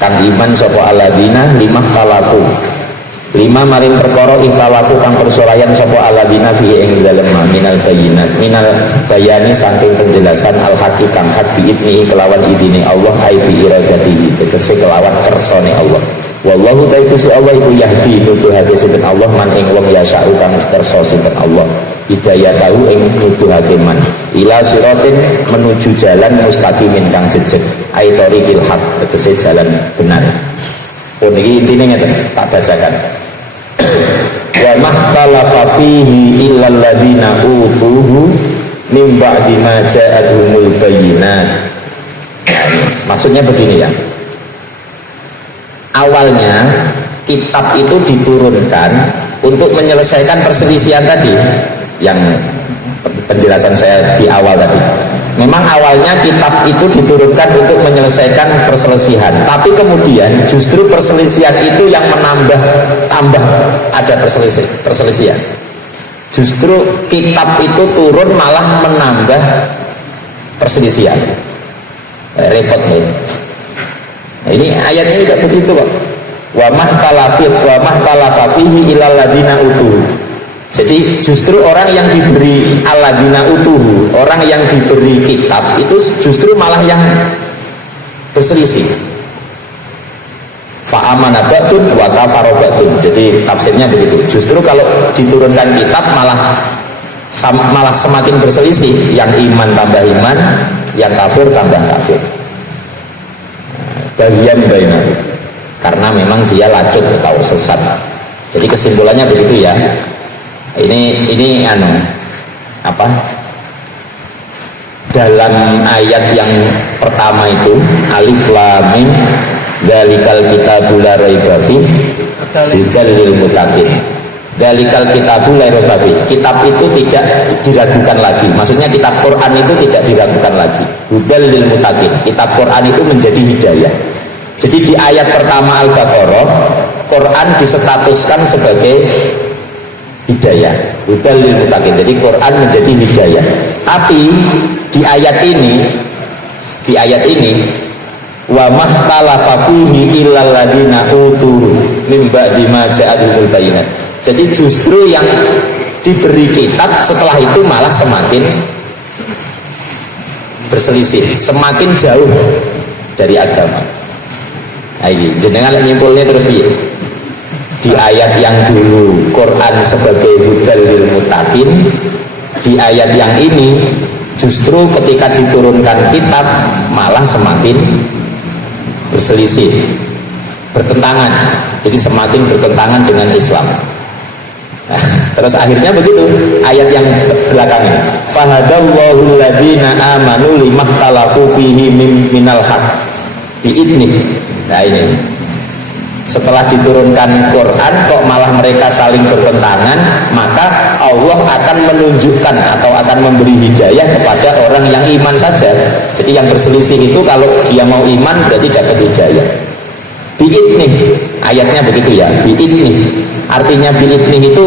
kang iman sapa alladzina limah talafu lima maring perkara ikhtalafu kang persolayan sapa alladzina fi ing dalem minal bayani saking penjelasan al haqi kang hak biidni kelawan idine Allah ai bi iradatihi tegese kelawan kersane Allah. Wallahu ta'ala si Allah iku yahdi nuduhake sinten Allah man ing wong yasa'u kang kersa sinten Allah hidayah tahu ing nuduhake man ila siratin menuju jalan mustaqimin kang jejeg ai thoriqil haq tegese jalan benar. Oh niki intine ngeten tak bacakan. Wa mahtalafa fihi illal ladzina utuhu mim ba'di ma ja'atuhumul bayyinat. Maksudnya begini ya. Awalnya kitab itu diturunkan untuk menyelesaikan perselisihan tadi yang penjelasan saya di awal tadi. Memang awalnya kitab itu diturunkan untuk menyelesaikan perselisihan, tapi kemudian justru perselisihan itu yang tambah ada perselisihan. Justru kitab itu turun malah menambah perselisihan. Repot nih. Nah, ini ayatnya tidak begitu kok. Wa mahtalafa fihi ilal ladina utuh. Jadi justru orang yang diberi alladzina utuhu, orang yang diberi kitab itu justru malah yang berselisih. Fa amana ba'dun wa kafara ba'dun. Jadi tafsirnya begitu. Justru kalau diturunkan kitab malah semakin berselisih, yang iman tambah iman, yang kafir tambah kafir. Bagian bainahu. Karena memang dia lacuk atau sesat. Jadi kesimpulannya begitu ya. Ini dalam ayat yang pertama itu alif lam mim dzalikal kitabul la raiba fihi hudal lil muttaqin. Dzalikal kitabul la raiba fihi. Kitab itu tidak diragukan lagi. Maksudnya kitab Quran itu tidak diragukan lagi. Hudal lil muttaqin. Kitab Quran itu menjadi hidayah. Jadi di ayat pertama Al-Baqarah, Quran disetatuskan sebagai hidayah, hudal lil muttaqin. Jadi Quran menjadi hidayah. Tapi di ayat ini wa mahtalafa fihi illal ladina utuhu mim ba'di ma ja'atuhumul bayyinat. Jadi justru yang diberi kitab setelah itu malah semakin berselisih, semakin jauh dari agama. Ayo, jenengan nyimpulnya terus piye? Di ayat yang dulu Quran sebagai hudal lil muttaqin, di ayat yang ini justru ketika diturunkan kitab malah semakin berselisih, bertentangan. Jadi semakin bertentangan dengan Islam. Terus akhirnya begitu ayat yang belakangnya. Fahadallahu alladziina aamanu limahtalafu fihi minal haq biidnih. Nah ini setelah diturunkan Quran kok malah mereka saling bertentangan, maka Allah akan menunjukkan atau akan memberi hidayah kepada orang yang iman saja. Jadi yang berselisih itu kalau dia mau iman berarti dapat hidayah. Biidnih, ayatnya begitu ya, biidnih. Artinya biidnih itu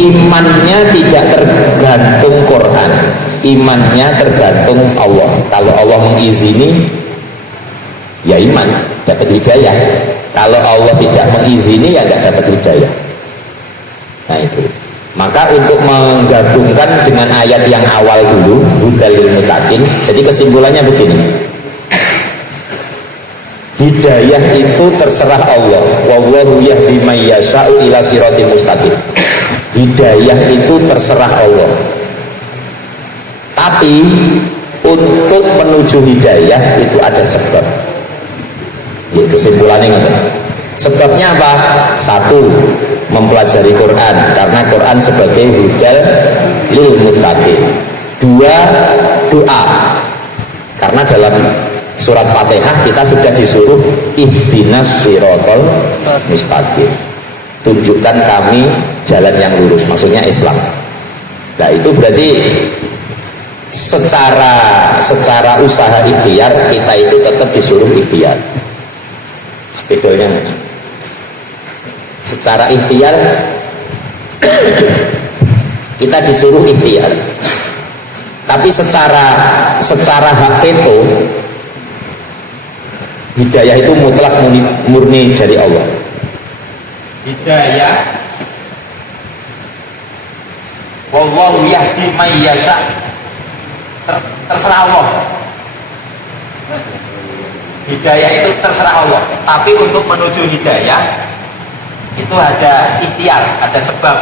imannya tidak tergantung Quran, imannya tergantung Allah. Kalau Allah mengizini ya iman, dapat hidayah. Kalau Allah tidak mengizini ya nggak dapat hidayah. Nah itu. Maka untuk menggabungkan dengan ayat yang awal dulu hudal lil muttaqin, jadi kesimpulannya begini. Hidayah itu terserah Allah. Wallahu yahdi may yasha'u ila siratal mustaqim. Hidayah itu terserah Allah. Tapi untuk menuju hidayah itu ada sebab. Ya, kesimpulannya nggak. Sebabnya apa? Satu, mempelajari Quran karena Quran sebagai hudal lil muttaqin. Dua, doa karena dalam surat Fatihah kita sudah disuruh ihdinas siratal mustaqim, tunjukkan kami jalan yang lurus, maksudnya Islam. Nah itu berarti secara usaha ikhtiar kita itu tetap disuruh ikhtiar. Sebetulnya secara ikhtiar kita disuruh ikhtiar, tapi secara hak veto Hidayah itu mutlak murni dari Allah. Hidayah wallahu yahdi may yasha, terserah Allah. Hidayah itu terserah Allah, tapi untuk menuju hidayah itu ada ikhtiar, ada sebab.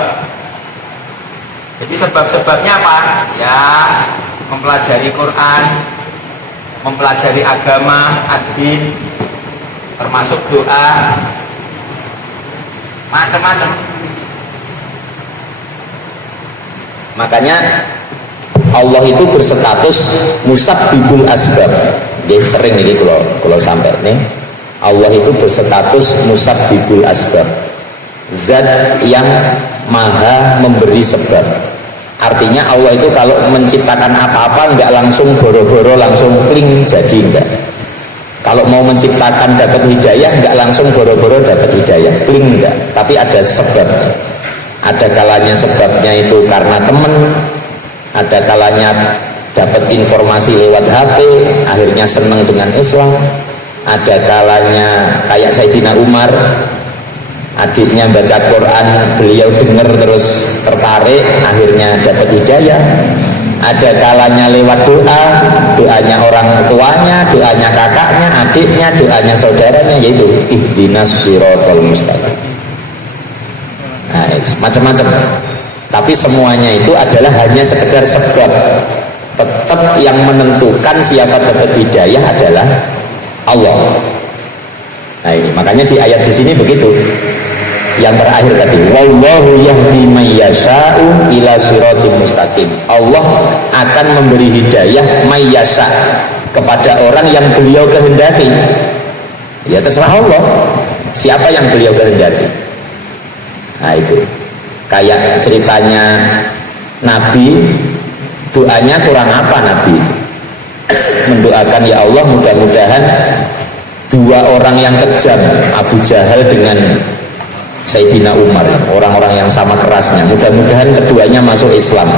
Jadi sebab-sebabnya apa? Ya mempelajari Quran, mempelajari agama, ad-din, termasuk doa, macam-macam. Makanya Allah itu berstatus musabbibul asbab. Jadi sering ini kalau sampai nih, Allah itu berstatus musabbibul asbab, zat yang maha memberi sebab. Artinya Allah itu kalau menciptakan apa-apa nggak langsung boro-boro langsung kling jadi, enggak. Kalau mau menciptakan dapat hidayah nggak langsung boro-boro dapat hidayah kling, enggak. Tapi ada sebab. Ada kalanya sebabnya itu karena teman, ada kalanya dapat informasi lewat HP akhirnya senang dengan Islam, ada kalanya kayak Sayyidina Umar, adiknya baca Quran, beliau dengar terus tertarik, akhirnya dapat hidayah. Ada kalanya lewat doa, doanya orang tuanya, doanya kakaknya, adiknya, doanya saudaranya, yaitu ihdinas siratal mustaqim. Nah, macam-macam. Tapi semuanya itu adalah hanya sekedar sebab. Tetap yang menentukan siapa dapat hidayah adalah Allah. Nah ini makanya di ayat di sini begitu. Yang terakhir tadi, wallahu yahdi may yasha'u ila siratim mustaqim. Allah akan memberi hidayah may yasha kepada orang yang beliau kehendaki. Ya terserah Allah siapa yang beliau kehendaki. Nah itu kayak ceritanya Nabi, doanya kurang apa Nabi itu? Mendoakan, ya Allah mudah-mudahan dua orang yang kejam, Abu Jahal dengan Sayyidina Umar, orang-orang yang sama kerasnya, mudah-mudahan keduanya masuk Islam.